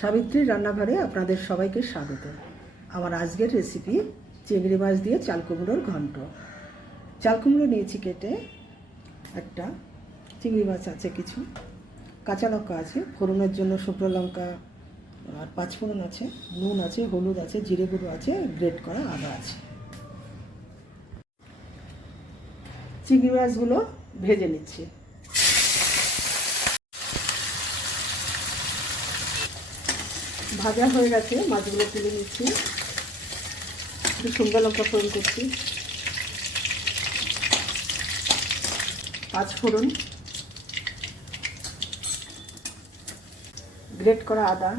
সাবিত্রীর রান্নাঘরে আপনাদের সবাইকে স্বাগত। আমার আজকের রেসিপি চিংড়ি মাছ দিয়ে চাল কুমড়োর ঘন্ট। চাল কুমড়ো নিয়েছি কেটে, একটা চিংড়ি মাছ আছে, কিছু কাঁচা লঙ্কা আছে, ফোড়নের জন্য শুকনো লঙ্কা আর পাঁচফোড়ন আছে, নুন আছে, হলুদ আছে, জিরে গুঁড়ো আছে, গ্রেট করা আদা আছে। চিংড়ি মাছগুলো ভেজে নিচ্ছি। ভাজা হয়ে গেছে, মাছগুলো তুলে নিচ্ছি। একটু শুকনো লঙ্কা ফোড়ন করছি, পাঁচ ফোড়ন, গ্রেট করা আদা।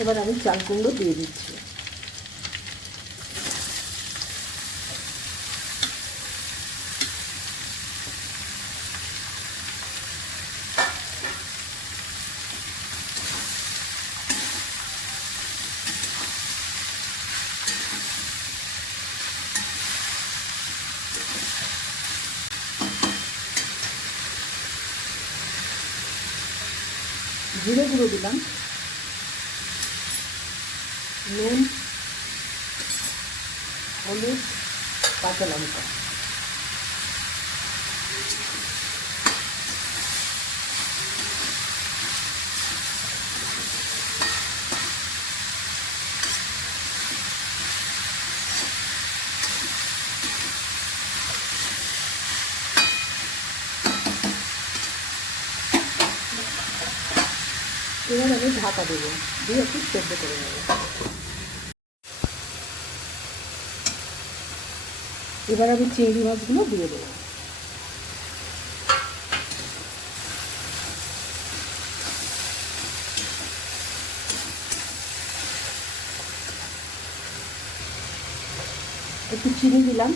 এবার আমি চাল কুমড়ো দিয়ে দিচ্ছি। জিরে গুঁড়ো দিলাম, নুন, হলুদ, কাঁচা লঙ্কা। এবার আমি ঢাকা দেবো, দিয়ে একটু সেদ্ধ করে নেব। এবার আমি চিংড়ি মাছগুলো দিয়ে দেবো। একটু চিনি দিলাম,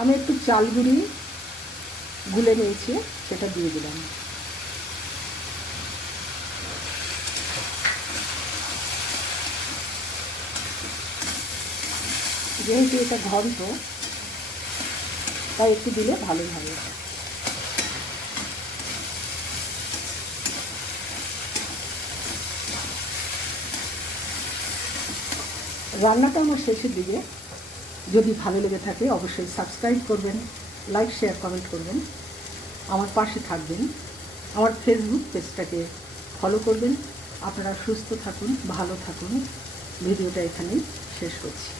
আমি একটু চাল গুঁড়ি গুলে নিয়েছি, সেটা দিয়ে দিলাম। যেহেতু এটা ঘন্ট, তাই একটু দিলে ভালোই হবে। রান্নাটা আমার শেষের দিকে। যদি ভালো লেগে থাকে অবশ্যই সাবস্ক্রাইব করবেন, লাইক, শেয়ার, কমেন্ট করবেন, আমার পাশে থাকবেন, আমার ফেসবুক পেজটাকে ফলো করবেন। আপনারা সুস্থ থাকুন, ভালো থাকুন। ভিডিওটা এখানেই শেষ করছি।